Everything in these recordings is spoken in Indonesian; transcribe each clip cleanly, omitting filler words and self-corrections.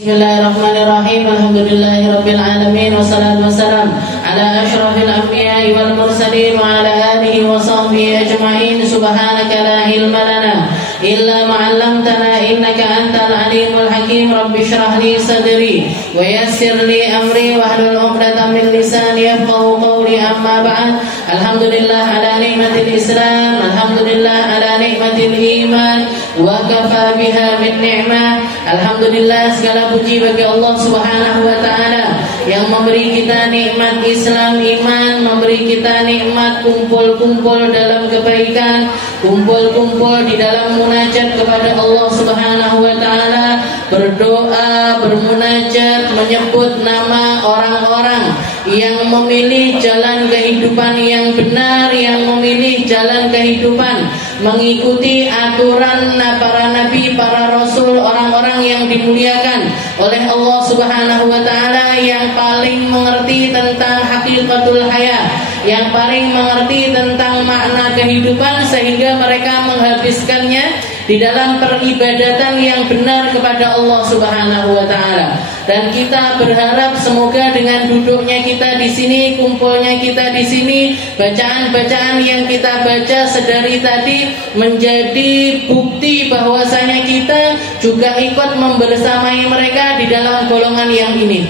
Bismillahirrahmanirrahim. Alhamdulillahirabbil alamin wassalatu wassalamu ala asyrafil anbiya'i wal mursalin wa ala alihi wa sahbihi ajma'in. Subhanaka la ilma lana illa ma 'allamtana innaka antal alimul hakim. Rabbi shrah li sadri wa yassir li amri wahlul 'uqdatam min lisani yafqahu qawli. Amma ba'd. Alhamdulillah ala ni'matil Islam, alhamdulillah ala ni'matil iman wa kafa biha min ni'mah. Alhamdulillah, segala puji bagi Allah Subhanahu wa taala yang memberi kita nikmat Islam iman, memberi kita nikmat kumpul-kumpul dalam kebaikan, kumpul-kumpul di dalam munajat kepada Allah Subhanahu wa taala, berdoa, bermunajat, menyebut nama orang-orang yang memilih jalan kehidupan yang benar, yang memilih jalan kehidupan mengikuti aturan para nabi, para rasul, orang-orang yang dimuliakan oleh Allah Subhanahu wa taala, yang paling mengerti tentang hakikatul hayat, yang paling mengerti tentang makna kehidupan, sehingga mereka menghabiskannya di dalam peribadatan yang benar kepada Allah Subhanahu wa taala. Dan kita berharap semoga dengan duduknya kita di sini, kumpulnya kita di sini, bacaan-bacaan yang kita baca sedari tadi menjadi bukti bahwasanya kita juga ikut membersamai mereka di dalam golongan yang ini,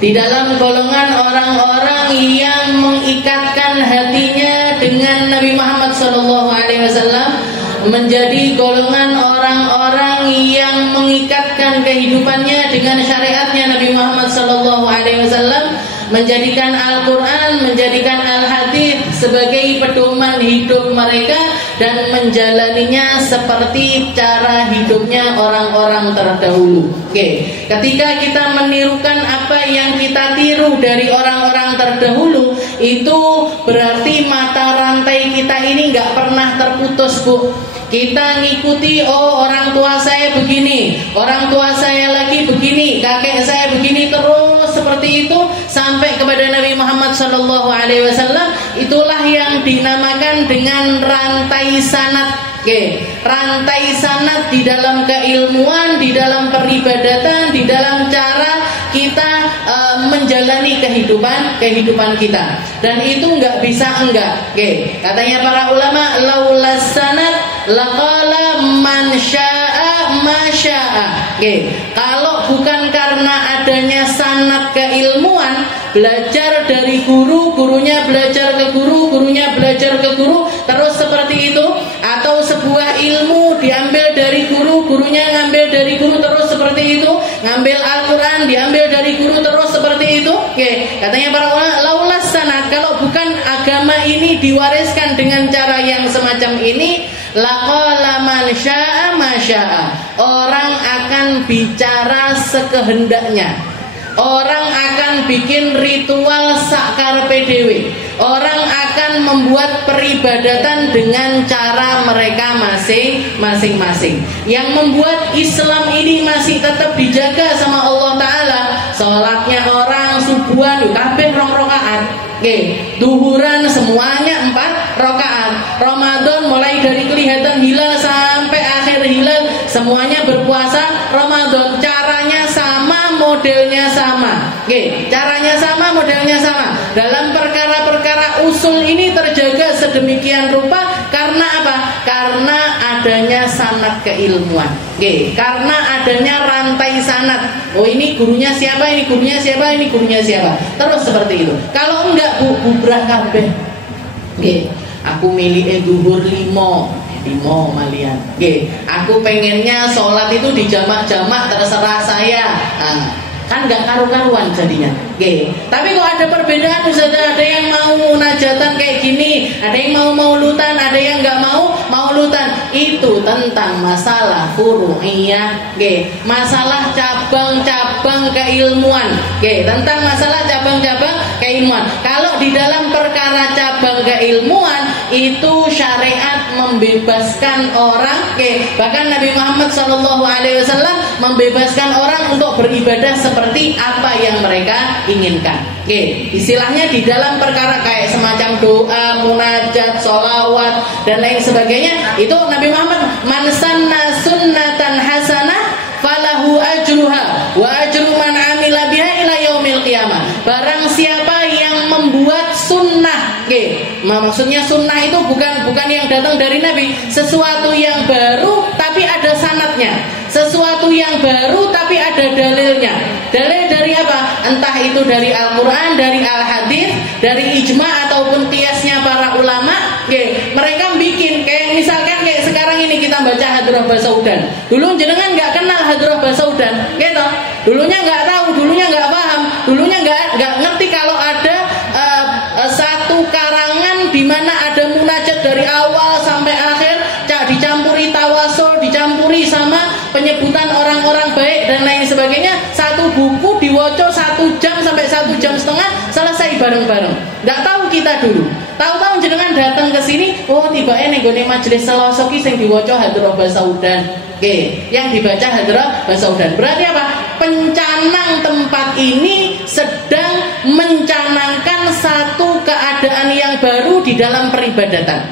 di dalam golongan orang-orang yang mengikatkan hatinya dengan Nabi Muhammad SAW, menjadi golongan orang-orang yang mengikatkan kehidupannya dengan syariatnya Nabi Muhammad SAW, menjadikan Al-Quran, menjadikan Al-Hadits sebagai pedoman hidup mereka dan menjalaninya seperti cara hidupnya orang-orang terdahulu. Oke, ketika kita menirukan apa yang kita tiru dari orang-orang terdahulu, itu berarti mata rantai kita ini nggak pernah terputus, Bu. Kita ngikuti, oh orang tua saya begini, orang tua saya lagi begini, kakek saya begini, terus seperti itu sampai kepada Nabi Muhammad SAW. Itulah yang dinamakan dengan rantai sanad. Oke, rantai sanad di dalam keilmuan, di dalam peribadatan, di dalam cara kita menjalani kehidupan kita. Dan itu nggak bisa enggak. Oke, katanya para ulama, laulas sanad laqala man syaa ma syaa. Oke, kalau bukan karena adanya sanad keilmuan, belajar dari guru, gurunya belajar ke guru, gurunya belajar ke guru, terus seperti itu, atau sebuah ilmu diambil dari guru, gurunya ngambil dari guru, terus seperti itu, ngambil Al-Quran diambil dari guru, terus seperti itu. Oke, katanya para ulama, laulas sanad, kalau bukan agama ini diwariskan dengan cara yang semacam ini, laqala man syaa ma syaa. Orang akan bicara sekehendaknya, orang akan bikin ritual sakkarepe dhewe, orang akan membuat peribadatan dengan cara mereka masing-masing. Yang membuat Islam ini masih tetap dijaga sama Allah Ta'ala, sholatnya orang subuhan kabeh 2 rakaat, duhuran semuanya 4 rakaat, Ramadan mulai dari kelihatan hilal sampai akhir hilal semuanya berpuasa Ramadan. Caranya sama, modelnya sama. Caranya sama, modelnya sama. Dalam perkara-perkara usul ini terjaga sedemikian rupa karena apa? Karena adanya sanad keilmuan. Karena adanya rantai sanad. Oh, ini gurunya siapa, ini gurunya siapa, ini gurunya siapa. Terus seperti itu. Kalau enggak, bubrah kabeh. Aku milih duhur 5 malian. Aku pengennya sholat itu di jamak-jamak, terserah saya. Kan nggak karu-karuan jadinya. Tapi kok ada perbedaan, Ustazah, ada yang mau munajatan kayak gini, ada yang mau maulutan, ada yang nggak mau maulutan. Itu tentang masalah furu'iyah, masalah cabang-cabang keilmuan, tentang masalah cabang-cabang keilmuan. Kalau di dalam perkara cabang keilmuan itu syariat membebaskan orang, bahkan Nabi Muhammad SAW membebaskan orang untuk beribadah seperti apa yang mereka inginkan. Istilahnya di dalam perkara kayak semacam doa, munajat, sholawat dan lain sebagainya, itu Nabi Muhammad man sanna sunnatan hasanah falahu ajruha Maksudnya sunnah itu bukan yang datang dari Nabi, sesuatu yang baru tapi ada sanadnya, sesuatu yang baru tapi ada dalilnya. Dalil dari apa? Entah itu dari Al-Quran, dari Al-Hadis, dari ijma ataupun kiasnya para ulama. Mereka bikin kayak misalkan kayak sekarang ini kita baca Hadrah Basaudan. Dulu jenengan nggak kenal Hadrah Basaudan, gitu. Dulunya nggak tahu, dulunya nggak paham, dulunya nggak ngerti kalau ada satu karangan di mana ada munajat dari awal sampai akhir, dicampuri tawasul, dicampuri sama penyebutan orang-orang baik dan lain sebagainya. Satu buku diwoco 1 jam sampai 1 jam setengah, selesai bareng-bareng. Nggak tahu kita dulu. Tahu-tahu jenengan datang ke sini, oh tiba-tiba ning gone majelis Selasa ki sing diwoco Hadrah Basaudan. Yang dibaca Hadrah Basaudan. Berarti apa? Pencanang tempat ini sedang mencanangkan satu keadaan yang baru di dalam peribadatan.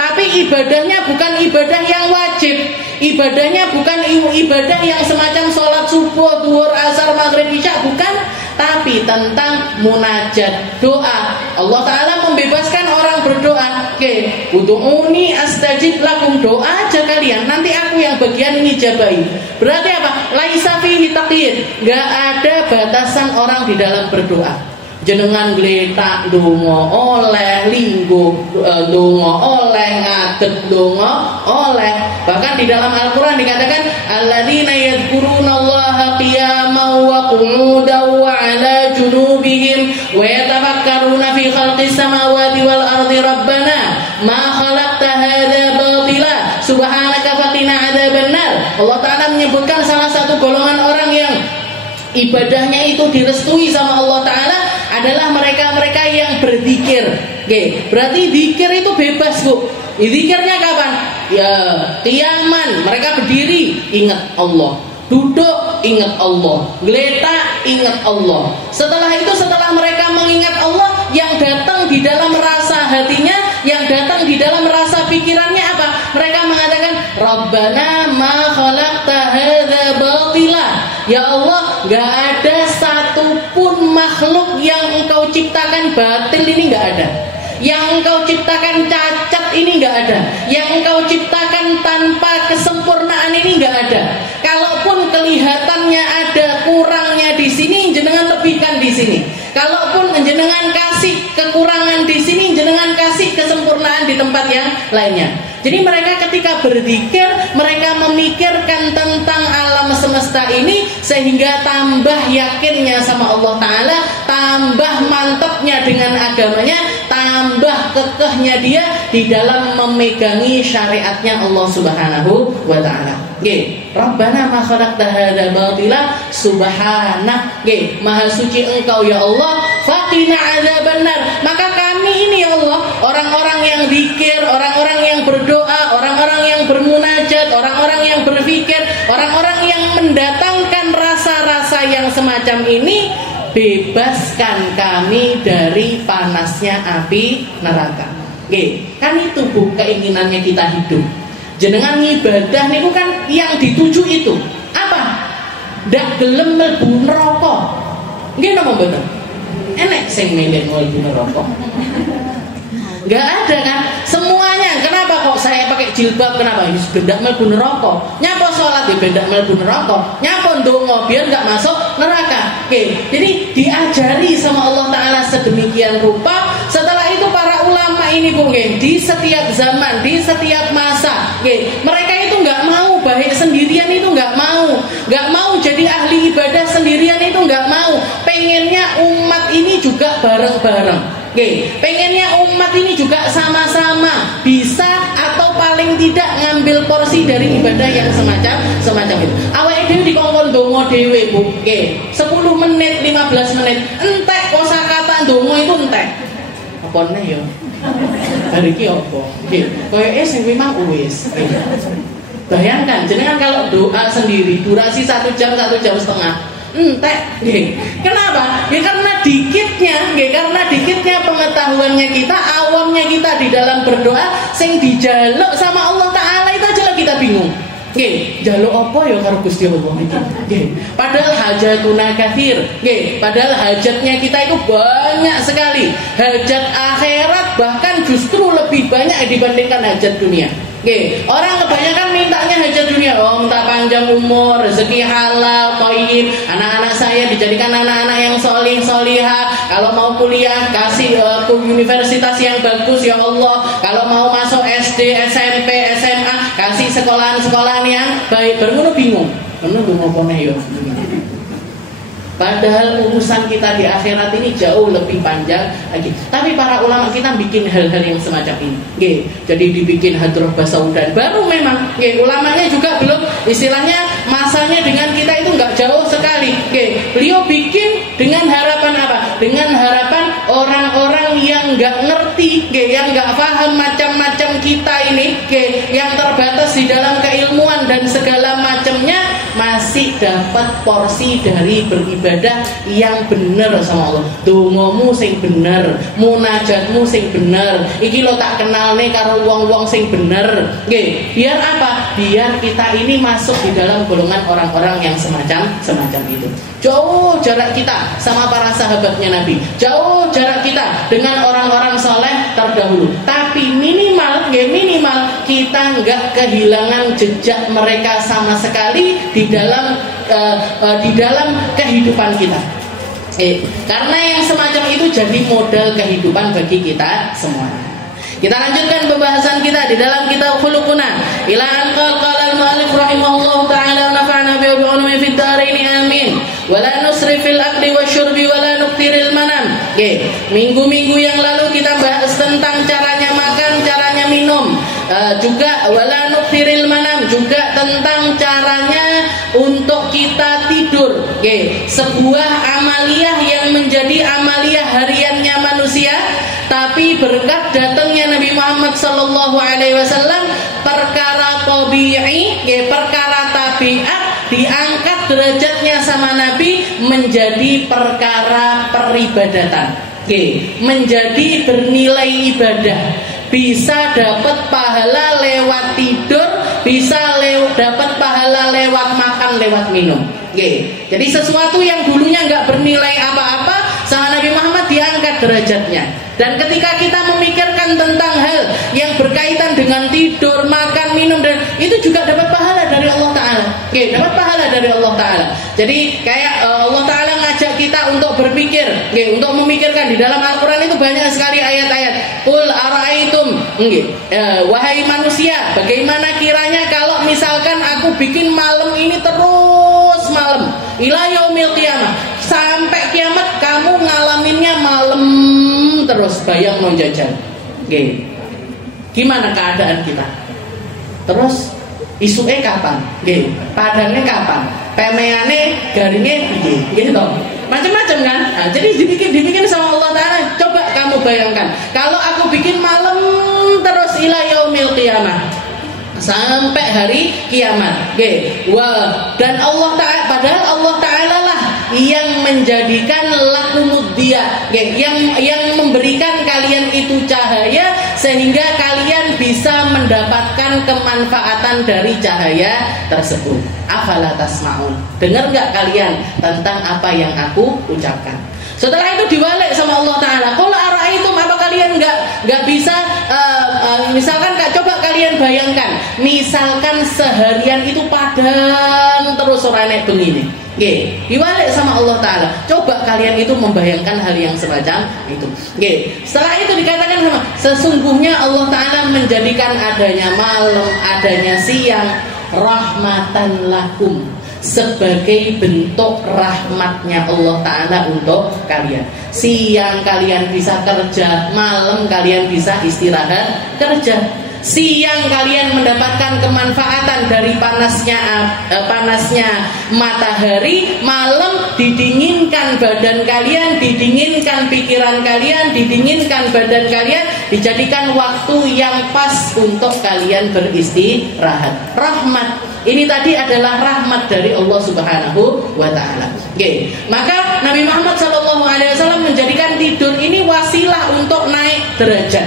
Tapi ibadahnya bukan ibadah yang wajib, ibadahnya bukan ibadah yang semacam sholat subuh, duhur, asar, maghrib, isya, bukan. Tapi tentang munajat, doa. Allah Ta'ala membebaskan orang berdoa. Udu'uni astajib lakum, doa aja kalian, nanti aku yang bagian ngijabahi. Berarti apa? Laisa fihi taqyid, gak ada batasan orang di dalam berdoa. Jenengan gletak donga oleh, linggo donga oleh, ngadeg donga oleh. Bahkan di dalam Al-Qur'an dikatakan alladzina yadhkurunallaha qiyaman wa qu'udan wa 'ala junubihim wa yatafakkaruna fi khalqis samawati wal ardi rabbana ma khalaqta hadza batila subhanaka faqina 'adzabannar. Allah Ta'ala menyebutkan salah satu golongan orang yang ibadahnya itu direstui sama Allah Ta'ala adalah mereka-mereka yang berzikir. Berarti zikir itu bebas, Bu. Zikirnya kapan? Ya, qiyaman, mereka berdiri ingat Allah, duduk ingat Allah, geletak ingat Allah. Setelah itu, setelah mereka mengingat Allah, yang datang di dalam rasa hatinya, yang datang di dalam rasa pikirannya apa? Mereka mengatakan Rabbana ma khalaqta hadza batila. Ya Allah, gak ada satupun makhluk yang engkau ciptakan batil ini gak ada. Yang engkau ciptakan cacat ini gak ada. Yang engkau ciptakan tanpa kesempurnaan ini gak ada. Kalaupun kelihatannya ada kurangnya di sini, jenengan lebihkan di sini. Kalaupun jenengan kasih kekurangan di sini, jenengan kasih kesempurnaan di tempat yang lainnya. Jadi mereka ketika berzikir, mereka memikirkan tentang alam semesta ini, sehingga tambah yakinnya sama Allah Ta'ala, tambah mantapnya dengan agamanya, tambah kekehnya dia di dalam memegangi syariatnya Allah Subhanahu wa Ta'ala. Rabbana ma khalaqta hadza batila subhanak. Maha suci Engkau ya Allah, faqina adzabannar. Maka kami ini ya Allah, orang-orang yang zikir, orang-orang yang berdoa, orang-orang yang bermunajat, orang-orang yang berpikir, orang-orang yang mendatangkan rasa-rasa yang semacam ini, bebaskan kami dari panasnya api neraka. Kan itu Bu keinginannya kita hidup. Jenengan ibadah niku kan yang dituju itu apa? Ndak gelem mlebu neraka. Nggih napa mboten? Enek sing milih mlebu neraka. Enggak ada kan? Semuanya. Kenapa kok saya pakai jilbab? Kenapa? Wis bendak mlebu neraka. Nyapa salat ya bendak mlebu neraka. Nyapa ndonga biar enggak masuk neraka. Jadi diajari sama Allah Ta'ala sedemikian rupa. Setelah itu para ulama ini Bu, di setiap zaman, di setiap masa, mereka itu nggak mau baik sendirian, itu nggak mau jadi ahli ibadah sendirian, itu nggak mau. Pengennya umat ini juga bareng-bareng. Pengennya umat ini juga sama-sama bisa atau paling tidak ngambil porsi dari ibadah yang semacam itu. Awake dhewe dikongkon ndonga dhewe Bu. 10 menit, 15 menit. Entek kosakata ndonga itu entek. Apa neh ya? Hari iki apa? Koyoke sing memang wis. Bayangkan jenengan kalau doa sendiri durasi 1 jam, 1 jam setengah. Entek. Kenapa? Ya karena dikitnya pengetahuannya kita, awamnya kita di dalam berdoa, sing dijaluk sama Allah Ta'ala itu aja lah kita bingung. Nggih, njaluk apa ya karo Gusti Allah iki. Nggih. Padahal hajatuna katsir. Nggih, padahal hajatnya kita itu banyak sekali. Hajat akhirat bahkan justru lebih banyak dibandingkan hajat dunia. Oke, orang kebanyakan mintanya hajat dunia. Oh, minta panjang umur, rezeki halal, thayyib, anak-anak saya dijadikan anak-anak yang solih, solihah. Kalau mau kuliah, kasih ke universitas yang bagus ya Allah. Kalau mau masuk SD, SMP, SMA, kasih sekolahan-sekolahan yang baik. Baru bingung. Bener ngono ya. Padahal urusan kita di akhirat ini jauh lebih panjang lagi. Tapi para ulama kita bikin hal-hal yang semacam ini. Nggih, jadi dibikin hadroh basaudan. Baru memang, nggih, ulamanya juga belum istilahnya masanya dengan kita itu enggak jauh sekali. Nggih, beliau bikin dengan harapan apa? Dengan harapan orang-orang yang enggak ngerti, nggih, yang enggak paham macam-macam kita ini, nggih, yang terbatas di dalam keilmuan dan segala macamnya masih dapat porsi dari beribadah yang bener sama Allah. Dongomu sing bener, munajatmu sing bener. Iki lo tak kenal nih karo wong-wong sing bener. Nggih, biar apa? Biar kita ini masuk di dalam golongan orang-orang yang semacam itu. Jauh jarak kita sama para sahabatnya Nabi. Jauh jarak kita dengan orang-orang soleh terdahulu. Tapi minimal kita nggak kehilangan jejak mereka sama sekali di dalam kehidupan kita. Karena yang semacam itu jadi modal kehidupan bagi kita semua. Kita lanjutkan pembahasan kita di dalam kitab Khuluquna. Ila an qala al-mu'allif rahimahullahu ta'ala nafa'ana bi ulumi fid dharain amin. Wala nusrif fil akli wasyurbi wala nuqtiril manam. Minggu-minggu yang lalu kita bahas tentang caranya makan, caranya minum. Juga wala nuqtiril manam, juga tentang caranya untuk kita tidur. Sebuah amaliyah yang menjadi amaliyah hariannya manusia, tapi berkat datangnya Nabi Muhammad sallallahu alaihi wasallam, perkara tabi'i, perkara tabiat diangkat derajatnya sama Nabi menjadi perkara peribadatan. Menjadi bernilai ibadah. Bisa dapat pahala lewat tidur, bisa dapat pahala lewat makan, lewat minum. Jadi sesuatu yang dulunya nggak bernilai apa-apa, sama Nabi Muhammad diangkat derajatnya. Dan ketika kita memikirkan tentang hal yang berkaitan dengan tidur, makan, minum, dan itu juga dapat pahala dari Allah Ta'ala. Dapat pahala dari Allah Ta'ala. Jadi kayak Allah Ta'ala ngajak kita untuk berpikir, untuk memikirkan. Di dalam Al-Quran itu banyak sekali ayat-ayat. Qul ara'aitum, wahai manusia, bagaimana kiranya kalau misalkan aku bikin malam ini terus malam, ila yaumil qiyamah, sampai kiamat kamu ngalaminnya malam terus, bayang mau jajan. Gimana keadaan kita? Terus isuke kapan? Padane kapan? Pemeane garinge gitu. Macam-macam kan? Nah, jadi dibikin sama Allah Ta'ala. Coba kamu bayangkan, kalau aku bikin malam terus ila yaumil qiyamah, sampai hari kiamat. Wah, dan Allah Ta'ala, padahal Allah Ta'ala lah yang menjadikan lakumuddiya, yang memberikan kalian itu cahaya sehingga kalian bisa mendapatkan kemanfaatan dari cahaya tersebut. Afala tasma'un, dengar gak kalian tentang apa yang aku ucapkan? Setelah itu diwalik sama Allah Ta'ala. Qul ara'aitum, apa kalian nggak bisa misalkan coba kalian bayangkan, misalkan seharian itu padang terus orangnya begini. Diwalik sama Allah Ta'ala. Coba kalian itu membayangkan hal yang semacam itu. Setelah itu dikatakan sama, sesungguhnya Allah Ta'ala menjadikan adanya malam, adanya siang rahmatan lakum, sebagai bentuk rahmatnya Allah Ta'ala untuk kalian. Siang kalian bisa kerja, malam kalian bisa istirahat kerja. Siang kalian mendapatkan kemanfaatan dari panasnya matahari, malam didinginkan badan kalian, didinginkan pikiran kalian, didinginkan badan kalian, dijadikan waktu yang pas untuk kalian beristirahat. Rahmat ini tadi adalah rahmat dari Allah Subhanahu wa Ta'ala. Maka Nabi Muhammad SAW menjadikan tidur ini wasilah untuk naik derajat,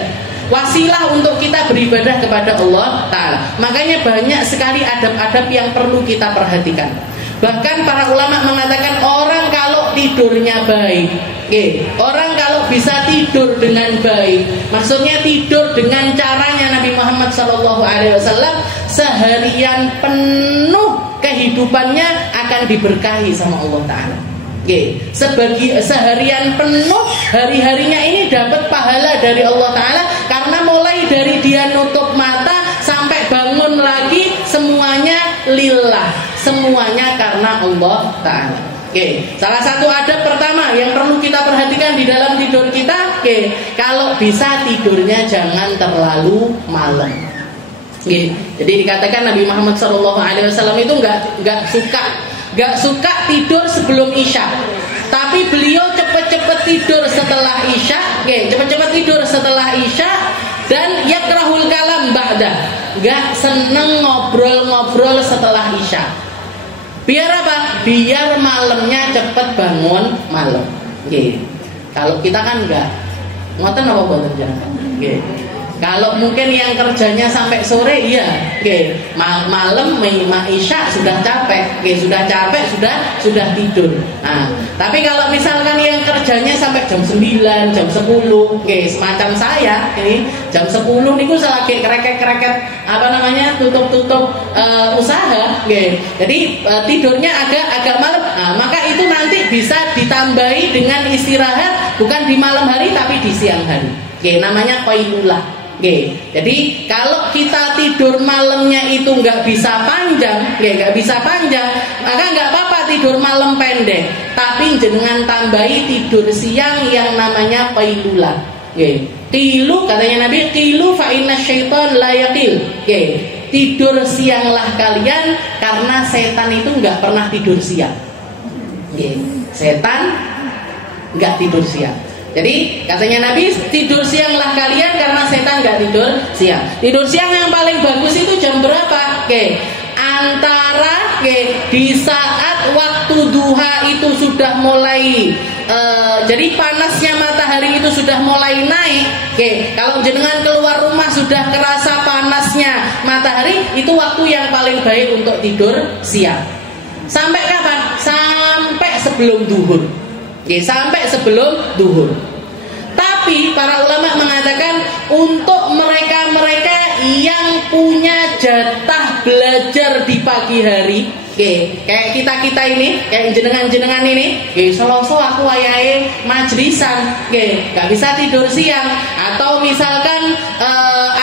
wasilah untuk kita beribadah kepada Allah Ta'ala. Makanya banyak sekali adab-adab yang perlu kita perhatikan. Bahkan para ulama mengatakan orang kalau tidurnya baik, orang kalau bisa tidur dengan baik, maksudnya tidur dengan caranya Nabi Muhammad SAW, seharian penuh kehidupannya akan diberkahi sama Allah Ta'ala. Seharian penuh, hari-harinya ini dapat pahala dari Allah Ta'ala, karena mulai dari dia nutup mata sampai bangun lagi semuanya lillah, semuanya karena Allah Ta'ala. Salah satu adab pertama yang perlu kita perhatikan di dalam tidur kita, kalau bisa tidurnya jangan terlalu malam. Jadi dikatakan Nabi Muhammad SAW itu nggak suka tidur sebelum isya, tapi beliau cepet-cepet tidur setelah isya, cepet-cepet tidur setelah isya, dan yakrahul kalam ba'da, nggak seneng ngobrol-ngobrol setelah isya. Biar apa? Biar malamnya cepet bangun malam. Kalau kita kan nggak, ngoten apa boten jangan. Kalau mungkin yang kerjanya sampai sore, iya, malam isya sudah capek, sudah tidur. Nah, tapi kalau misalkan yang kerjanya sampai jam 9, jam 10, semacam saya, jam 10 niku selagi kereket tutup usaha, jadi tidurnya agak malam. Nah, maka itu nanti bisa ditambahi dengan istirahat bukan di malam hari tapi di siang hari. Namanya qailulah. Jadi kalau kita tidur malamnya itu nggak bisa panjang, maka nggak apa-apa tidur malam pendek, tapi jangan tambahi tidur siang yang namanya qailulah. Qilu, katanya Nabi, qilu fa inna syaitan la yaqil. Tidur sianglah kalian karena setan itu nggak pernah tidur siang. Setan nggak tidur siang. Jadi katanya Nabi, tidur sianglah kalian karena setan gak tidur siang. Tidur siang yang paling bagus itu jam berapa? Antara di saat waktu duha itu sudah mulai jadi panasnya matahari itu sudah mulai naik. Kalau jenengan keluar rumah sudah kerasa panasnya matahari, itu waktu yang paling baik untuk tidur siang. Sampai kapan? Sampai sebelum duhur. Sampai sebelum duhur. Tapi para ulama mengatakan untuk mereka-mereka yang punya jatah belajar di pagi hari, kayak kita ini, kayak jenengan ini, selongso aku wayahe majlisan, gak bisa tidur siang. Atau misalkan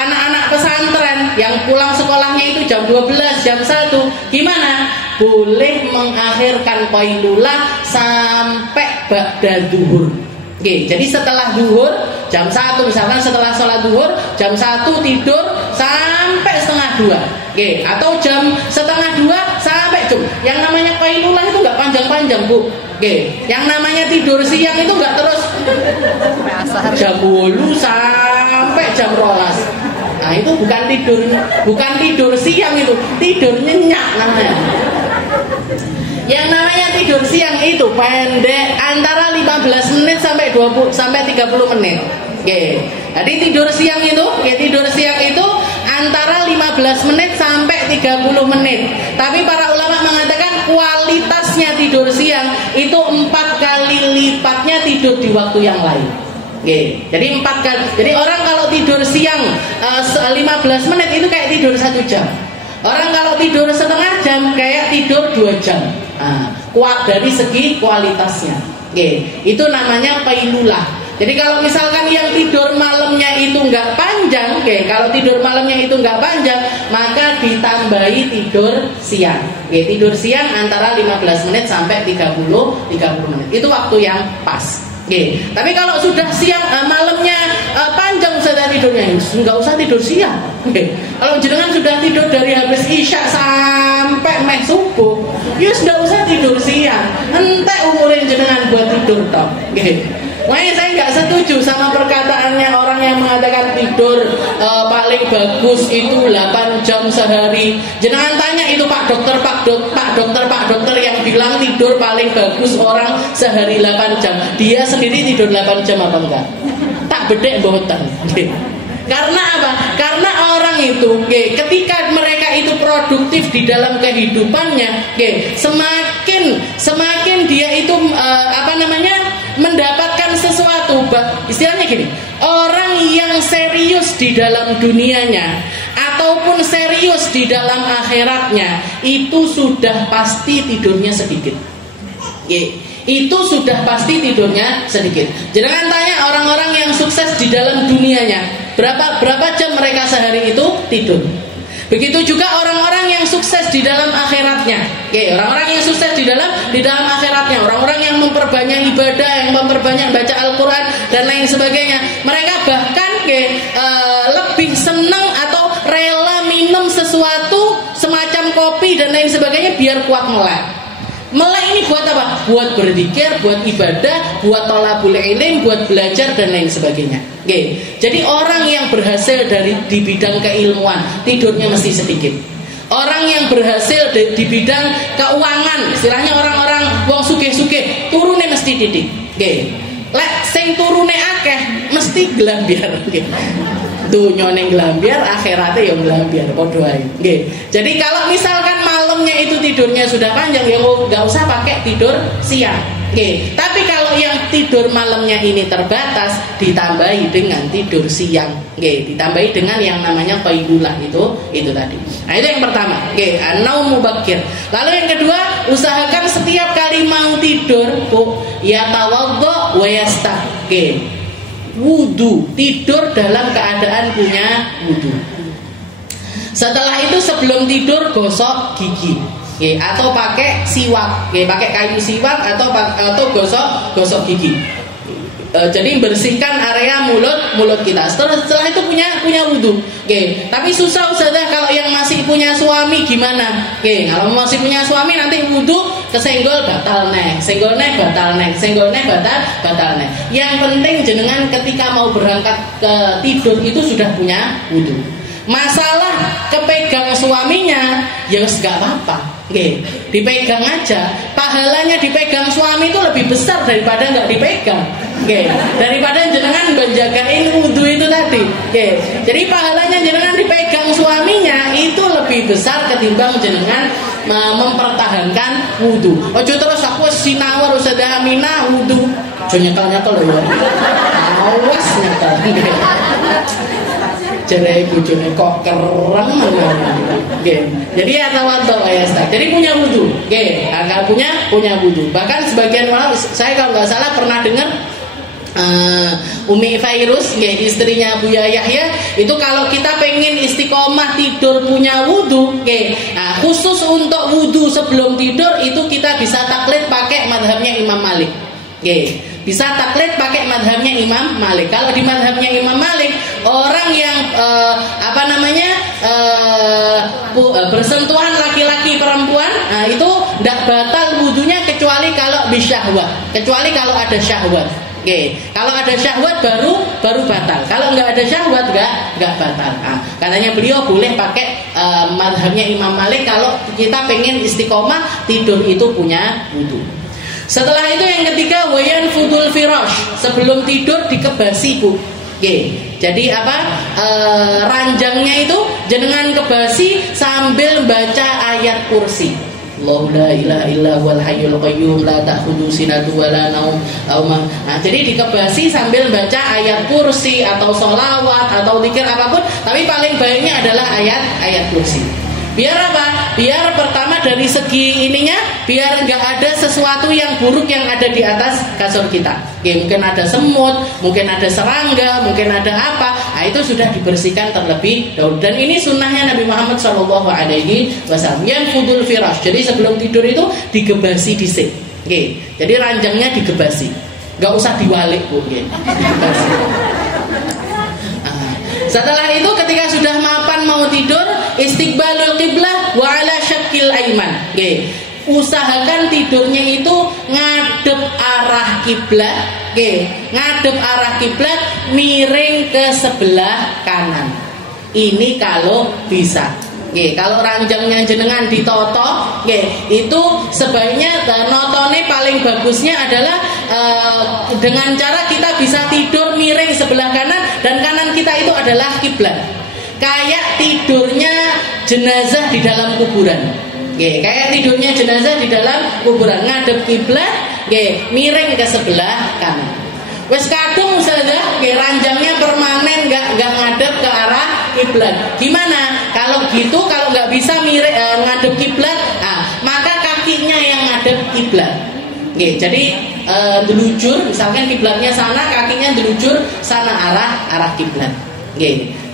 anak-anak pesantren yang pulang sekolahnya itu jam 12, jam 1, gimana? Boleh mengakhirkan qailulah sampai ba'da duhur. Jadi setelah duhur jam 1, misalkan setelah sholat duhur jam 1 tidur sampai setengah 2, atau jam setengah 2 sampai jam. Yang namanya qailulah itu nggak panjang-panjang, Bu. Yang namanya tidur siang itu nggak terus jam 10 sampai jam 12. Nah, itu bukan tidur siang, itu tidur nyenyak namanya. Yang namanya tidur siang itu pendek, antara 15 menit sampai 30 menit. Jadi tidur siang itu antara 15 menit sampai 30 menit. Tapi para ulama mengatakan kualitasnya tidur siang itu 4 kali lipatnya tidur di waktu yang lain. Jadi 4 kali. Jadi orang kalau tidur siang 15 menit itu kayak tidur 1 jam. Orang kalau tidur setengah jam kayak tidur 2 jam. Kuat dari segi kualitasnya. Itu namanya qailulah. Jadi kalau misalkan yang tidur malamnya itu nggak panjang, kalau tidur malamnya itu nggak panjang, maka ditambahi tidur siang. Tidur siang antara 15 menit sampai 30 menit. Itu waktu yang pas. Tapi kalau sudah siang malamnya panjang sudah tidurnya, nggak usah tidur siang. Kalau jenengan sudah tidur dari habis isya sampai meh subuh, ya sudah usah tidur siang. Entek umurin jenengan buat tidur toh. Makanya saya nggak setuju sama perkataannya orang yang mengatakan tidur paling bagus itu 8 jam sehari. Jangan tanya itu Pak dokter yang bilang tidur paling bagus orang sehari 8 jam. Dia sendiri tidur 8 jam apa enggak? Tak bedek boten. Karena apa? Karena orang itu ketika mereka itu produktif di dalam kehidupannya, semakin dia itu mendapatkan sesuatu. Istilahnya gini, orang yang serius di dalam dunianya ataupun serius di dalam akhiratnya itu sudah pasti tidurnya sedikit. Itu sudah pasti tidurnya sedikit. Jangan tanya orang-orang yang sukses di dalam dunianya, berapa jam mereka sehari itu tidur. Begitu juga orang-orang yang sukses di dalam akhiratnya. Orang-orang yang sukses di dalam akhiratnya, orang-orang yang memperbanyak ibadah, yang memperbanyak baca Al-Qur'an dan lain sebagainya. Mereka bahkan lebih senang atau rela minum sesuatu semacam kopi dan lain sebagainya biar kuat melek. Melek ini buat apa? Buat berzikir, buat ibadah, buat thalabul ilm, buat belajar dan lain sebagainya. Jadi orang yang berhasil di bidang keilmuan tidurnya mesti sedikit. Orang yang berhasil di bidang keuangan, istilahnya orang-orang wong sugih-sugih, turune mesti titik. Lek sing turune akeh mesti gelambiar. Dunyane gelambiar, akhiratnya yang gelambiar, padha ae. Jadi kalau misalkan malamnya itu tidurnya sudah panjang, ya nggak usah pakai tidur siang. Tapi kalau yang tidur malamnya ini terbatas, ditambahi dengan tidur siang. Ditambahi dengan yang namanya qailulah itu tadi. Nah, itu yang pertama. An-naum mubakir. Lalu yang kedua, usahakan setiap kali mau tidur, ya tawaddo wa yastaqi. Wudu, tidur dalam keadaan punya wudu. Setelah itu sebelum tidur gosok gigi, atau pakai siwak, pakai kayu siwak atau gosok gigi. Jadi bersihkan area mulut kita. Setelah itu punya wudu. Tapi susah Ustazah kalau yang masih punya suami gimana? Kalau masih punya suami nanti wudu kesenggol batal nek, senggol nek batal nek, senggol nek batal nek. Yang penting jenengan ketika mau berangkat ke tidur itu sudah punya wudu. Masalah kepegang suaminya, ya wis gak apa-apa. Dipegang aja. Pahalanya dipegang suami itu lebih besar daripada nggak dipegang. Daripada jenengan menjagain wudu itu tadi. Jadi pahalanya jenengan dipegang suaminya itu lebih besar ketimbang jenengan mempertahankan wudu. Ojo terus aku sinawar Ustazah Aminah wudu. Ojo nyekel-nyekel lho ya. Awas nyekel. Jare bojone kok kereng. Jadi ya tawadhu ya Ustaz. Jadi punya wudu. Agak punya wudu. Bahkan sebagian ulama, saya kalau nggak salah pernah dengar Umi Fairuz, istrinya Buya Yahya, itu kalau kita pengen istiqomah tidur punya wudu, nah khusus untuk wudu sebelum tidur itu kita bisa taklid pakai madhabnya Imam Malik. Bisa taklid pakai madhabnya Imam Malik. Kalau di madhabnya Imam Malik, orang yang bersentuhan laki-laki perempuan, nah itu tidak batal wudunya kecuali kalau bisyahwat, kecuali kalau ada syahwat. Kalau ada syahwat baru batal. Kalau nggak ada syahwat nggak batal. Nah, katanya beliau boleh pakai madhabnya Imam Malik kalau kita pengen istiqomah tidur itu punya wudu. Setelah itu yang ketiga, wayan fudul firash, sebelum tidur dikebasi Bu. Jadi ranjangnya itu jenengan kebasi sambil baca ayat kursi. Allahu la ilaha illa huwal hayyul qayyum la ta'khudhuhu sinatun wa la naum. Nah, jadi dikebasi sambil baca ayat kursi atau sholawat atau zikir apapun, tapi paling baiknya adalah ayat kursi. Biar apa? Biar pertama dari segi ininya, biar nggak ada sesuatu yang buruk yang ada di atas kasur kita. Mungkin ada semut, mungkin ada serangga, mungkin ada apa. Nah, itu sudah dibersihkan terlebih dahulu. Dan ini sunnahnya Nabi Muhammad SAW. Yang fudul firash. Jadi sebelum tidur itu digebasi dhisik. Jadi ranjangnya digebasi. Nggak usah diwalik Bu. Digebasi. Setelah itu ketika sudah mapan mau tidur, istiqbalul qiblah wa ala syakil aiman. Usahakan tidurnya itu ngadep arah kiblat, ngadep arah kiblat, miring ke sebelah kanan. Ini kalau bisa. Kalau ranjangnya jenengan ditoto, itu sebaiknya notone paling bagusnya adalah dengan cara kita bisa tidur miring sebelah kanan dan kanan kita itu adalah kiblat. Kayak tidurnya jenazah di dalam kuburan. Kayak tidurnya jenazah di dalam kuburan, ngadep kiblat, miring ke sebelah kanan. Wes kadung ustazah, ranjangnya permanen, nggak ngadep ke arah kiblat. Gimana? Kalau gitu, kalau nggak bisa ngadep kiblat, maka kakinya yang ngadep kiblat. Jadi delujur, misalkan kiblatnya sana, kakinya delujur sana arah kiblat.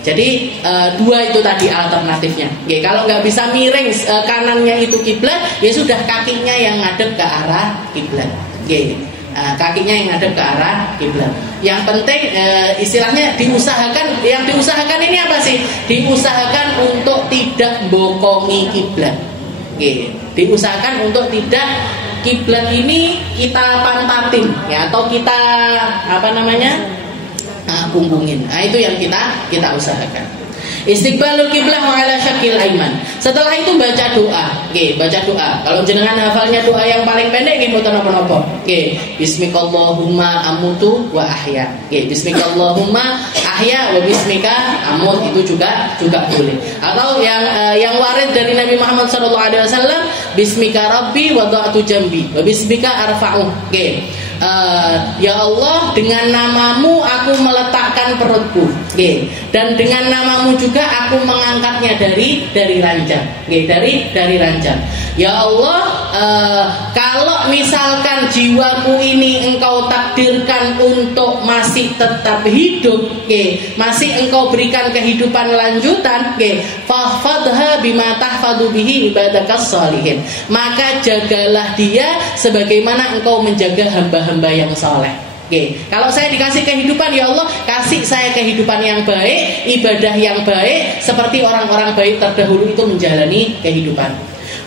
Jadi dua itu tadi alternatifnya. Kalau nggak bisa miring kanannya itu kiblat, ya sudah kakinya yang ngadep ke arah kiblat. Kakinya yang ngadep ke arah kiblat. Yang penting istilahnya diusahakan. Yang diusahakan ini apa sih? Diusahakan untuk tidak bokongi kiblat. Diusahakan untuk tidak kiblat ini kita pantatin, ya, atau kita punggungin. Itu yang kita usahakan. Istiqbalul kiblah wa ala syakil aiman. Setelah itu baca doa. Baca doa. Kalau jenengan hafalnya doa yang paling pendek nggih mboten napa-napa. Bismikallahumma amutu wa ahya. Bismikallahumma ahya wa bismika amut, itu juga boleh. Atau yang warid dari Nabi Muhammad sallallahu alaihi wasallam, bismika rabbi wada'tu jambi wa bismika arfa'u. Ya Allah, dengan namamu aku meletakkan perutku, dan dengan namamu juga aku mengangkatnya dari ranjang, dari ranjang. Ya Allah, kalau misalkan jiwaku ini engkau takdirkan untuk masih tetap hidup, masih engkau berikan kehidupan lanjutan, fahfadha bima tahfadu bihi ibadakas sholihin, maka jagalah dia sebagaimana engkau menjaga hamba-hamba yang soleh. Kalau saya dikasih kehidupan, ya Allah, kasih saya kehidupan yang baik, ibadah yang baik, seperti orang-orang baik terdahulu itu menjalani kehidupan.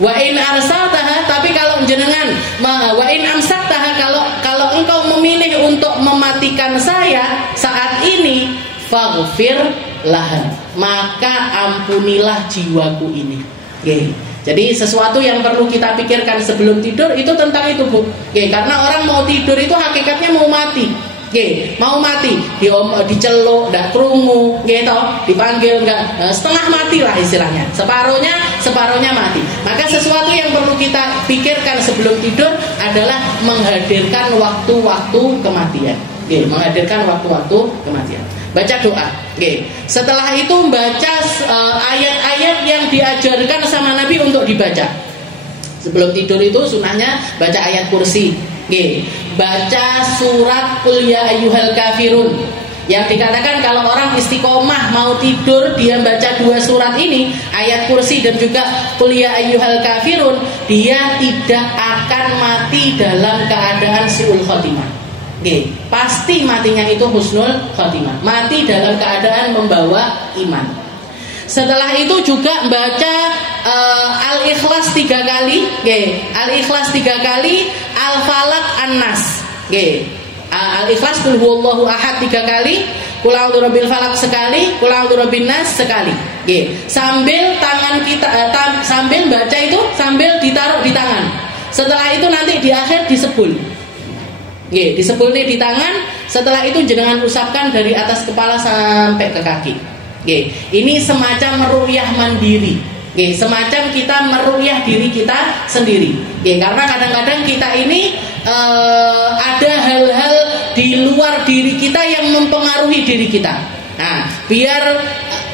Wa in arsaltaha, tapi kalau jenengan wa in amsaktaha, kalau engkau memilih untuk mematikan saya saat ini, faghfir laha, maka ampunilah jiwaku ini. Jadi sesuatu yang perlu kita pikirkan sebelum tidur itu tentang itu, Bu. Karena orang mau tidur itu hakikatnya mau mati. Mau mati, diceluk, ndak krungu, dipanggil enggak, setengah mati lah istilahnya. Separohnya mati. Maka sesuatu yang perlu kita pikirkan sebelum tidur adalah menghadirkan waktu-waktu kematian. Menghadirkan waktu-waktu kematian. Baca doa. Setelah itu baca ayat-ayat yang diajarkan sama Nabi untuk dibaca. Sebelum tidur itu sunahnya baca ayat kursi. Baca surat Qul ya ayyuhal kafirun. Yang dikatakan kalau orang istiqomah mau tidur, dia baca dua surat ini, ayat kursi dan juga Qul ya ayyuhal kafirun, dia tidak akan mati dalam keadaan su'ul khotimah. Pasti matinya itu husnul khotimah, mati dalam keadaan membawa iman. Setelah itu juga baca Al-Ikhlas 3 kali, Al-Ikhlas 3 kali, Al-Falaq An-Nas. Al-Ikhlas Qul huwallahu ahad 3 kali, Qul a'udzu birabbil falaq sekali, Qul a'udzu birabbin nas sekali. Sambil tangan kita sambil baca itu sambil ditaruh di tangan. Setelah itu nanti di akhir disebul. Disebulnya di tangan. Setelah itu jenengan usapkan dari atas kepala sampai ke kaki. Ini semacam meruqyah mandiri. Semacam kita meruqyah diri kita sendiri. Karena kadang-kadang kita ini ada hal-hal di luar diri kita yang mempengaruhi diri kita. Nah, biar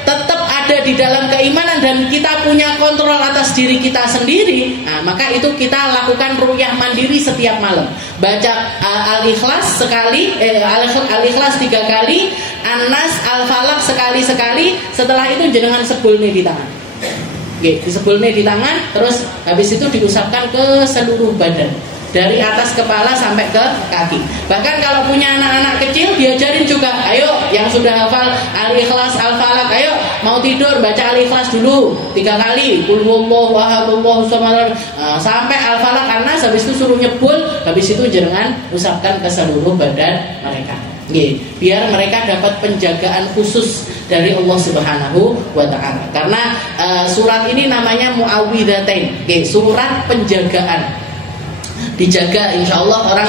tetap ada di dalam keimanan dan kita punya kontrol atas diri kita sendiri, maka itu kita lakukan ruqyah mandiri setiap malam. Baca Al-Ikhlas sekali, Al-Ikhlas 3 kali, An-Nas, Al-Falaq sekali-sekali. Setelah itu jenengan sebulne di tangan. Disebulne di tangan, terus habis itu diusapkan ke seluruh badan. Dari atas kepala sampai ke kaki. Bahkan kalau punya anak-anak kecil diajarin juga. Ayo yang sudah hafal Al-Ikhlas, Al-Falaq, ayo mau tidur baca Al-Ikhlas dulu 3 kali. Qul huwallahu ahad Allahu samad. Sampai Al-Falaq An-Nas, habis itu suruh nyebul, habis itu jenengan usapkan ke seluruh badan mereka. Biar mereka dapat penjagaan khusus dari Allah Subhanahu wa taala. Karena surat ini namanya Muawwidzatain, surat penjagaan. dijaga. Insya Allah orang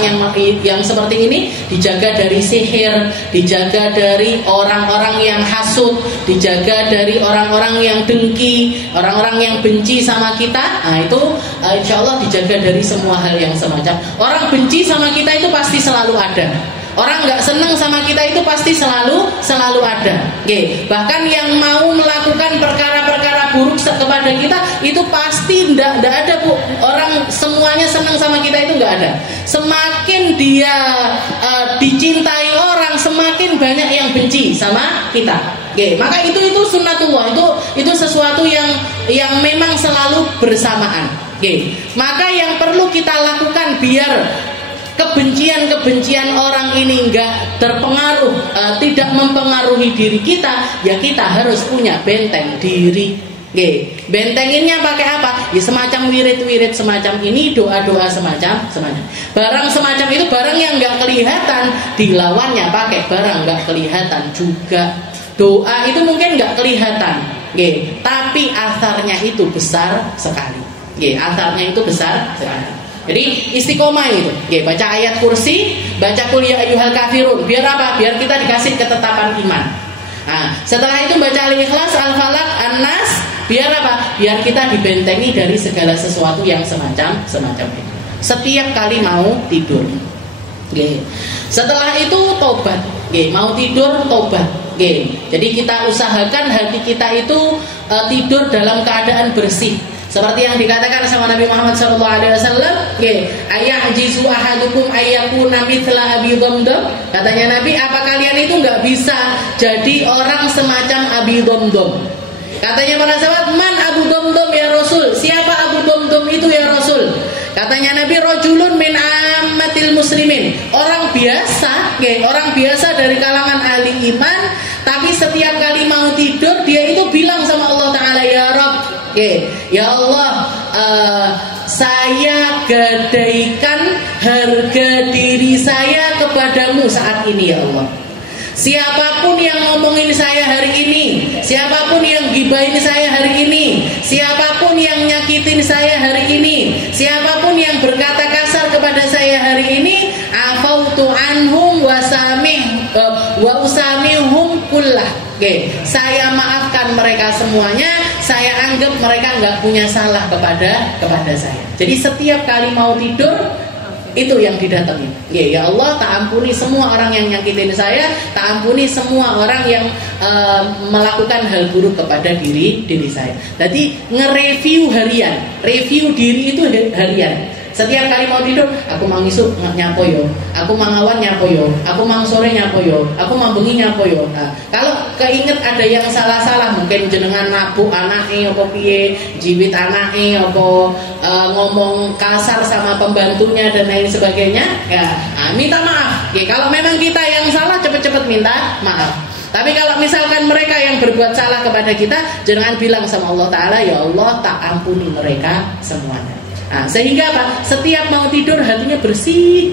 yang seperti ini dijaga dari sihir, dijaga dari orang-orang yang hasud, dijaga dari orang-orang yang dengki, orang-orang yang benci sama kita. Nah itu insya Allah dijaga dari semua hal yang semacam. Orang benci sama kita itu pasti selalu ada. Orang nggak seneng sama kita itu pasti selalu ada. Bahkan yang mau melakukan perkara-perkara buruk kepada kita itu pasti nggak ada, Bu. Orang semuanya seneng sama kita itu nggak ada. Semakin dia dicintai orang, semakin banyak yang benci sama kita. Maka itu sunnatullah, itu sesuatu yang memang selalu bersamaan. Maka yang perlu kita lakukan biar kebencian orang ini enggak terpengaruh, tidak mempengaruhi diri kita, ya kita harus punya benteng diri. Bentenginnya pakai apa? Ya semacam wirid-wirid semacam ini, doa-doa semacam. Barang semacam itu barang yang enggak kelihatan, dilawannya pakai barang enggak kelihatan juga. Doa itu mungkin enggak kelihatan, tapi asarnya itu besar sekali. Asarnya itu besar sekali. Jadi istiqomah itu, baca ayat kursi, baca qul ya ayyuhal kafirun. Biar apa? Biar kita dikasih ketetapan iman. Nah, setelah itu baca Al-Ikhlas, Al-Falaq, An-Nas. Biar apa? Biar kita dibentengi dari segala sesuatu yang semacam itu. Setiap kali mau tidur. Setelah itu tobat. Mau tidur tobat. Jadi kita usahakan hati kita itu tidur dalam keadaan bersih. Seperti yang dikatakan sama Nabi Muhammad SAW, ayahjizu ahadukum ayyakuna mithla Abi Dhamdam. Katanya Nabi, apa kalian itu nggak bisa jadi orang semacam Abi Dhamdam? Katanya para sahabat, man Abu Dhamdam ya Rasul? Siapa Abu Dhamdam itu ya Rasul? Katanya Nabi, rajulun min ammatil muslimin. Orang biasa dari kalangan ahli iman, tapi setiap kali mau tidur dia itu bilang sama Allah Ta'ala, ya Rabb, ya Allah, saya gadaikan harga diri saya kepadamu saat ini ya Allah. Siapapun yang ngomongin saya hari ini, siapapun yang gibahin saya hari ini, siapapun yang nyakitin saya hari ini, siapapun yang berkata kasar kepada saya hari ini, afautu anhum wa usamihum kullah. Saya maafkan mereka semuanya, saya anggap mereka nggak punya salah kepada saya. Jadi setiap kali mau tidur itu yang didatengin. Ya Allah, tak ampuni semua orang yang nyakitin saya, tak ampuni semua orang yang melakukan hal buruk kepada diri saya. Jadi nge-review harian, review diri itu harian. Setiap kali mau tidur, aku mang isuk nyapo yo, aku mang awan nyapo yo, aku mang sore nyapo yo, aku mang bengi nyapo yo. Nah, kalau keinget ada yang salah-salah, mungkin jenengan nabuk anake apa piye, jiwit anake apa, ngomong kasar sama pembantunya dan lain sebagainya, ya minta maaf. Kalau memang kita yang salah, cepet-cepet minta maaf. Tapi kalau misalkan mereka yang berbuat salah kepada kita, jangan bilang sama Allah Ta'ala, ya Allah tak ampuni mereka semuanya. Nah, sehingga apa? Setiap mau tidur hatinya bersih,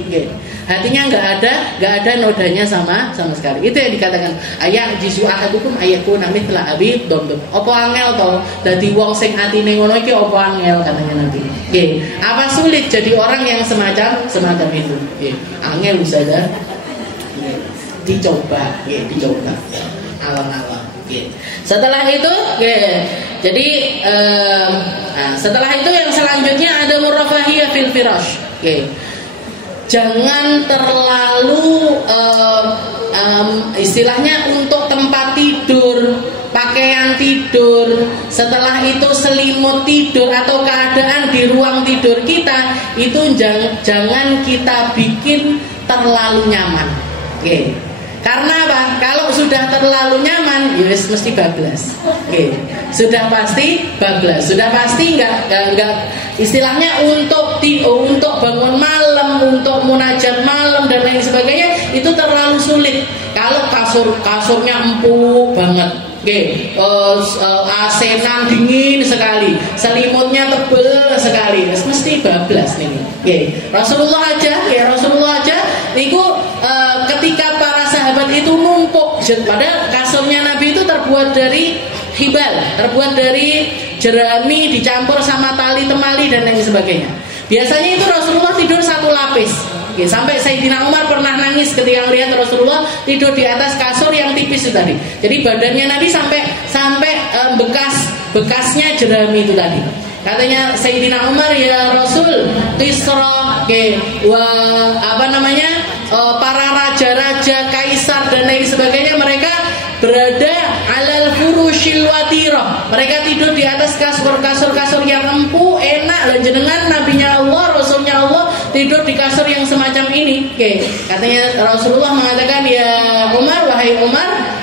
hatinya nggak ada nodanya sama sekali. Itu yang dikatakan ayat jisu ahadukum ayakuna mithla Abi Dhamdam. Apa angel to dadi wong sing atine ngono iki apa angel, katanya Nabi. Apa sulit jadi orang yang semacam itu? Angel saja. Dicoba. Awal-awal. Setelah itu, jadi setelah itu yang selanjutnya ada murafahiyah fil firash. Jangan terlalu istilahnya untuk tempat tidur, pakaian tidur, setelah itu selimut tidur atau keadaan di ruang tidur kita itu jangan kita bikin terlalu nyaman. Karena apa? Kalau sudah terlalu nyaman, ya mesti bablas. Sudah pasti bablas. Sudah pasti enggak istilahnya untuk bangun malam, untuk munajat malam dan lain sebagainya itu terlalu sulit. Kalau kasurnya empuk banget, AC-nya dingin sekali, selimutnya tebal sekali, mesti bablas nih. Rasulullah aja niku ketika para sahabat itu numpuk, padahal kasurnya Nabi itu terbuat dari hibal, terbuat dari jerami dicampur sama tali temali dan lain sebagainya. Biasanya itu Rasulullah tidur satu lapis. Sampai Sayyidina Umar pernah nangis ketika melihat Rasulullah tidur di atas kasur yang tipis itu tadi. Jadi badannya Nabi sampai bekasnya jerami itu tadi. Katanya Sayyidina Umar, ya Rasul, Kisra, para raja-raja, kaisar dan lain sebagainya, mereka berada alal furushil watirah. Mereka tidur di atas kasur yang empuk, enak. Dan jenengan nabinya Allah, rasulnya Allah tidur di kasur yang semacam ini. Katanya Rasulullah mengatakan, ya Umar, wahai Umar,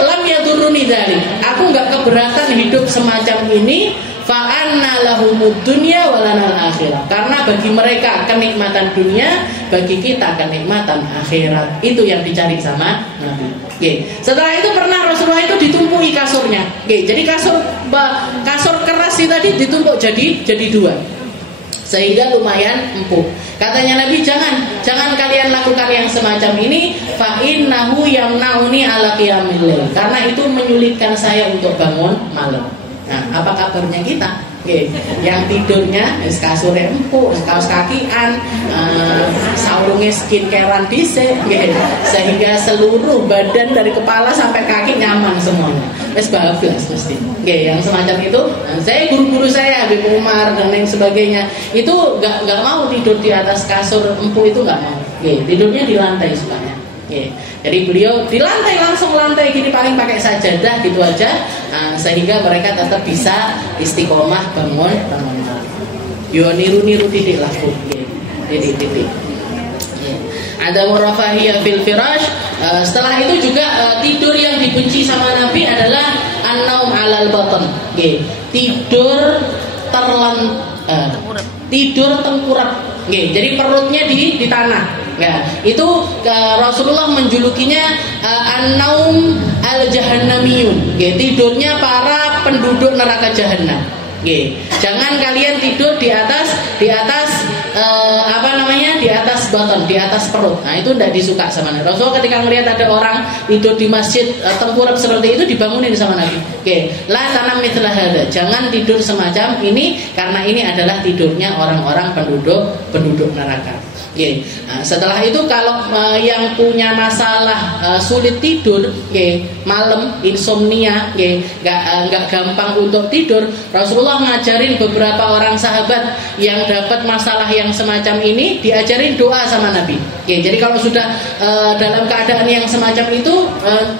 lam yadurruni dzalik. Aku enggak keberatan hidup semacam ini. Fa'anna lahumud dunya walanal akhirah. Karena bagi mereka kenikmatan dunia, bagi kita kenikmatan akhirat. Itu yang dicari sama Nabi. Setelah itu pernah Rasulullah itu ditumpui kasurnya. Jadi kasur keras itu tadi ditumpuk jadi dua, sehingga lumayan empuk. Katanya Nabi, jangan kalian lakukan yang semacam ini. Fa innahu yamnauni ala qiyamil lail. Karena itu menyulitkan saya untuk bangun malam. Nah, apa kabarnya kita? Yang tidurnya kasurnya empuk, kaos kakian, saurungnya skincarean dhisik, sehingga seluruh badan dari kepala sampai kaki nyaman semuanya. Wes bablas mesti. Yang semacam itu, saya guru-guru saya Habib Umar dan lain sebagainya, itu enggak mau tidur di atas kasur empuk, itu enggak mau. Tidurnya di lantai sukanya. Jadi beliau di lantai, langsung lantai gini, paling pakai sajadah gitu aja, sehingga mereka tetap bisa istiqomah bangun. Yo niru titik lah, titik. Ada murafahiyah fil firash. Setelah itu juga tidur yang dibenci sama Nabi adalah an-naum 'alal batan. Tidur tengkurap. Jadi perutnya di tanah. Itu Rasulullah menjulukinya an-naum al-jahannamiyun. Tidurnya para penduduk neraka jahanam. Jangan kalian tidur di atas di atas baton, di atas perut. Nah, itu tidak disuka sama Nabi. Rasulullah ketika melihat ada orang tidur di masjid tengkurap seperti itu, dibangunin sama Nabi. La tanam mithla hada. Jangan tidur semacam ini, karena ini adalah tidurnya orang-orang penduduk neraka. Nah, setelah itu kalau yang punya masalah sulit tidur, malam, insomnia, nggak gampang untuk tidur, Rasulullah ngajarin beberapa orang sahabat yang dapat masalah yang semacam ini, diajarin doa sama Nabi. Jadi kalau sudah dalam keadaan yang semacam itu,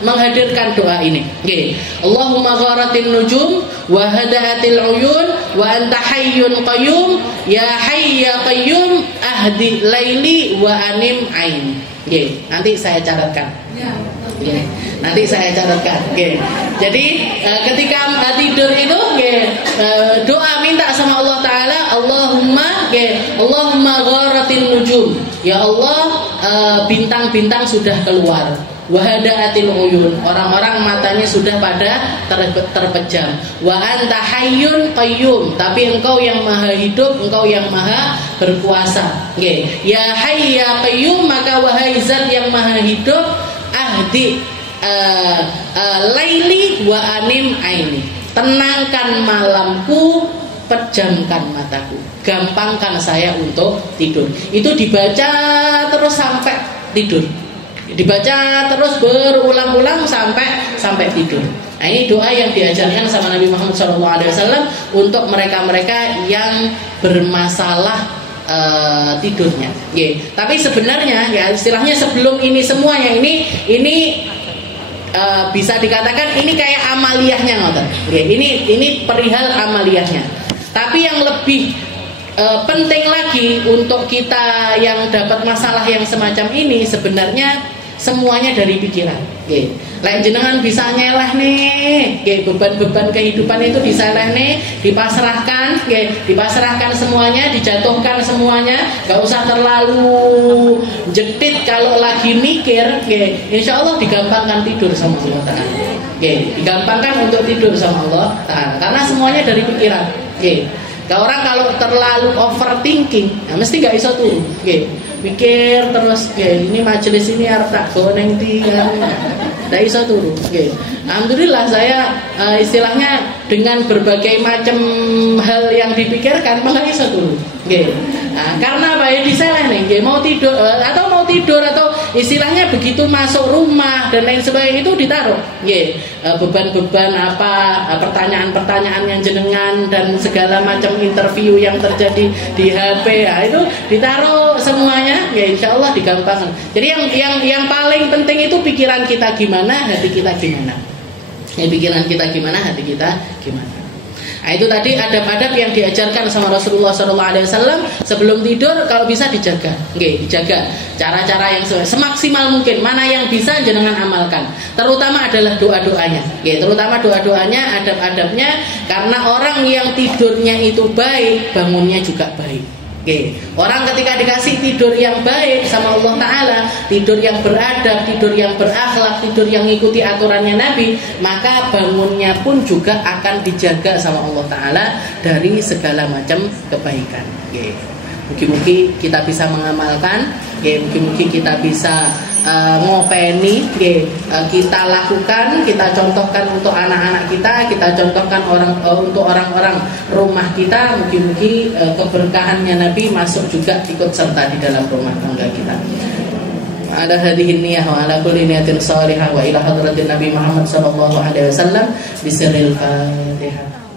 menghadirkan doa ini. Allahumma gharatin nujum wa hadaatil uyun wa anta hayyun qayyum ya hayy ya qayyum ahdi laili wa anim ain. Nanti saya catatkan. Nanti saya catatkan. Jadi ketika tidur itu doa minta sama Allah Ta'ala, Allahumma gharatin nujum. Ya Allah, bintang-bintang sudah keluar. Wahadaatil uyun, orang-orang matanya sudah pada terpejam. Wa anta hayyun qayyum, tapi engkau yang maha hidup, engkau yang maha berkuasa. Ya hayy ya qayyum, maka wahai zat yang maha hidup, ahdi laili wa anim aini, tenangkan malamku, pejamkan mataku, gampangkan saya untuk tidur. Itu dibaca terus sampai tidur. Dibaca terus berulang-ulang sampai tidur. Nah, ini doa yang diajarkan sama Nabi Muhammad SAW untuk mereka-mereka yang bermasalah tidurnya. Tapi sebenarnya istilahnya sebelum ini semuanya ini bisa dikatakan ini kayak amaliyahnya, ngoten. Ini perihal amaliyahnya. Tapi yang lebih penting lagi untuk kita yang dapat masalah yang semacam ini, sebenarnya semuanya dari pikiran. Lain jenengan bisa nyeleh nih, beban-beban kehidupan itu diseleh nih, dipasrahkan semuanya, dijatuhkan semuanya, gak usah terlalu jedit. Kalau lagi mikir, insya Allah digampangkan tidur sama Allah Ta'ala. Digampangkan untuk tidur sama Allah Ta'ala, karena semuanya dari pikiran. Orang kalau terlalu overthinking, mesti gak bisa turun. Mikir terus, ini majelis ini harus tak goneng tiang. tidak iso turu. Okay. Alhamdulillah saya istilahnya dengan berbagai macam hal yang dipikirkan malah iso turu. Okay. Nah, karena apa ya disalah nih, mau tidur atau istilahnya begitu masuk rumah dan lain sebagainya itu ditaruh, beban-beban apa, pertanyaan-pertanyaan yang jenengan dan segala macam interview yang terjadi di HP ya, itu ditaruh semuanya, ya insya Allah digampangkan. Jadi yang paling penting itu pikiran kita gimana, hati kita gimana. Ya, pikiran kita gimana, hati kita gimana. Nah, itu tadi adab-adab yang diajarkan sama Rasulullah SAW sebelum tidur, kalau bisa dijaga, dijaga cara-cara yang semaksimal mungkin, mana yang bisa jenengan amalkan. Terutama adalah doa-doanya, terutama doa-doanya, adab-adabnya, karena orang yang tidurnya itu baik, bangunnya juga baik. Orang ketika dikasih tidur yang baik sama Allah Ta'ala, tidur yang beradab, tidur yang berakhlak, tidur yang mengikuti aturannya Nabi, maka bangunnya pun juga akan dijaga sama Allah Ta'ala dari segala macam kebaikan. Mungkin kita bisa mengamalkan, mungkin kita bisa ngopeni, kita lakukan, kita contohkan untuk anak-anak kita contohkan untuk orang-orang rumah kita, mungkin keberkahannya Nabi masuk juga ikut serta di dalam rumah tangga kita. Ala hadhihi niyyah wa ala kulli niyatin shalihah wa ila hadratin Nabi Muhammad sallallahu alaihi wasallam bisirril Fatihah.